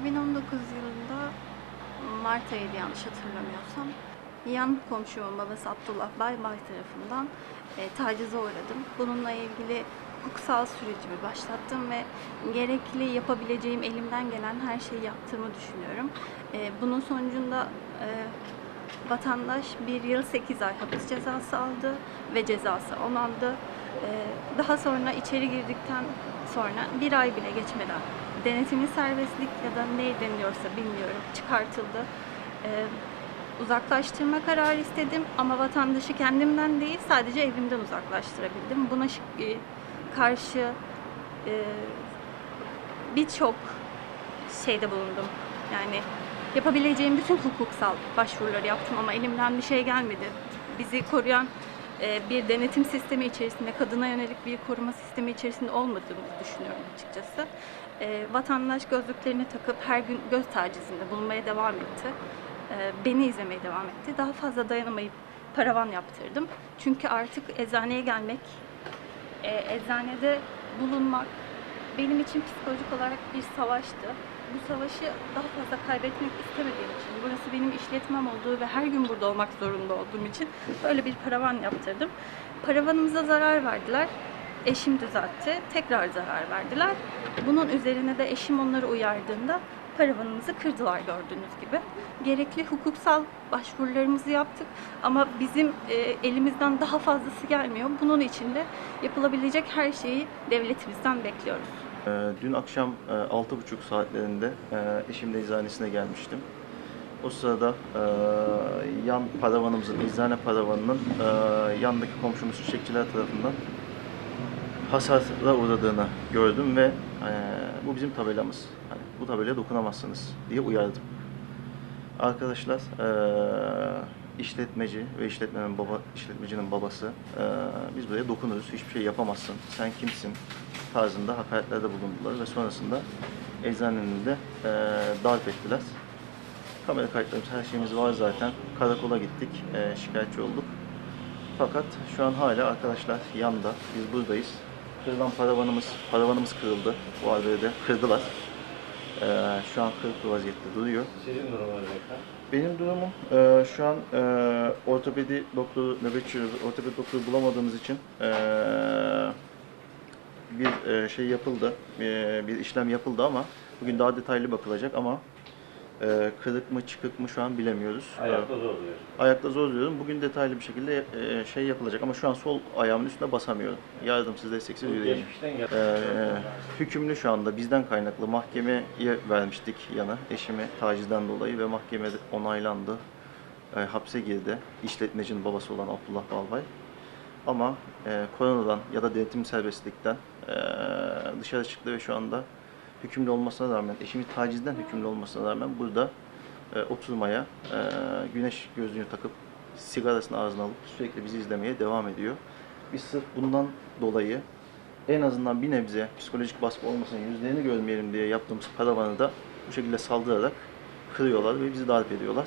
2019 yılında Mart ayıydı yanlış hatırlamıyorsam. Yan komşumun babası Abdullah Baybay tarafından e, tacize uğradım. Bununla ilgili hukuksal sürecimi başlattım ve gerekli yapabileceğim elimden gelen her şeyi yaptığımı düşünüyorum. E, bunun sonucunda e, vatandaş bir yıl 8 ay hapis cezası aldı ve cezası onandı. E, daha sonra içeri girdikten sonra bir ay bile geçmeden denetimli serbestlik ya da ne deniliyorsa bilmiyorum çıkartıldı. Ee, uzaklaştırma kararı istedim ama vatandaşı kendimden değil sadece evimden uzaklaştırabildim. Buna e, karşı e, birçok şeyde bulundum. Yani yapabileceğim bütün hukuksal başvuruları yaptım ama elimden bir şey gelmedi. Bizi koruyan e, bir denetim sistemi içerisinde, kadına yönelik bir koruma sistemi içerisinde olmadığımızı düşünüyorum açıkçası. E, vatandaş gözlüklerini takıp her gün göz tacizinde bulunmaya devam etti. E, beni izlemeye devam etti. Daha fazla dayanamayıp paravan yaptırdım. Çünkü artık eczaneye gelmek, e, eczanede bulunmak benim için psikolojik olarak bir savaştı. Bu savaşı daha fazla kaybetmek istemediğim için, burası benim işletmem olduğu ve her gün burada olmak zorunda olduğum için böyle bir paravan yaptırdım. Paravanımıza zarar verdiler. Eşim düzeltti. Tekrar zarar verdiler. Bunun üzerine de eşim onları uyardığında paravanımızı kırdılar gördüğünüz gibi. Gerekli hukuksal başvurularımızı yaptık ama bizim e, elimizden daha fazlası gelmiyor. Bunun için de yapılabilecek her şeyi devletimizden bekliyoruz. Ee, Dün akşam e, 6.30 saatlerinde e, eşimle eczanesine gelmiştim. O sırada e, yan paravanımızın, eczane paravanının e, yandaki komşumuz çiçekçiler tarafından hasara uğradığını gördüm ve e, bu bizim tabelamız. Hani bu tabelaya dokunamazsınız diye uyardım. Arkadaşlar e, işletmeci ve işletmenin baba işletmecinin babası e, biz buraya dokunuruz hiçbir şey yapamazsın sen kimsin tarzında hakaretlerde bulundular ve sonrasında eczanenin de e, darp ettiler. Kamera kayıtlarımız her şeyimiz var zaten. Karakola gittik, e, şikayetçi olduk. Fakat şu an hala arkadaşlar yanda, biz buradayız. Kırılan paravanımız, paravanımız kırıldı. Bu arbede kırdılar. E, şu an kırık vaziyette duruyor. Sizin durumunuz ne? Benim durumum e, şu an e, ortopedi doktoru, nöbetçi ortopedi doktoru bulamadığımız için e, bir e, şey yapıldı, e, bir işlem yapıldı ama bugün daha detaylı bakılacak ama e, kırık mı çıkık mı şu an bilemiyoruz. Ayakta zor duruyor. Ayakta zor duruyorum. Bugün detaylı bir şekilde e, şey yapılacak ama şu an sol ayağımın üstüne basamıyorum. Yardımsız, desteksiz yürüyeyim. Gel. Ee, hükümlü şu anda bizden kaynaklı mahkemeye vermiştik yana eşimi tacizden dolayı ve mahkemede onaylandı. Ee, hapse girdi. İşletmecinin babası olan Abdullah Balbay. Ama e, koronadan ya da denetim serbestlikten e, dışarı çıktı ve şu anda hükümlü olmasına rağmen, eşimi tacizden hükümlü olmasına rağmen burada e, oturmaya, e, güneş gözlüğünü takıp sigarasını ağzına alıp sürekli bizi izlemeye devam ediyor. Biz sırf bundan dolayı en azından bir nebze psikolojik baskı olmasın, yüzlerini görmeyelim diye yaptığımız paravanı da bu şekilde saldırarak kırıyorlar ve bizi darp ediyorlar.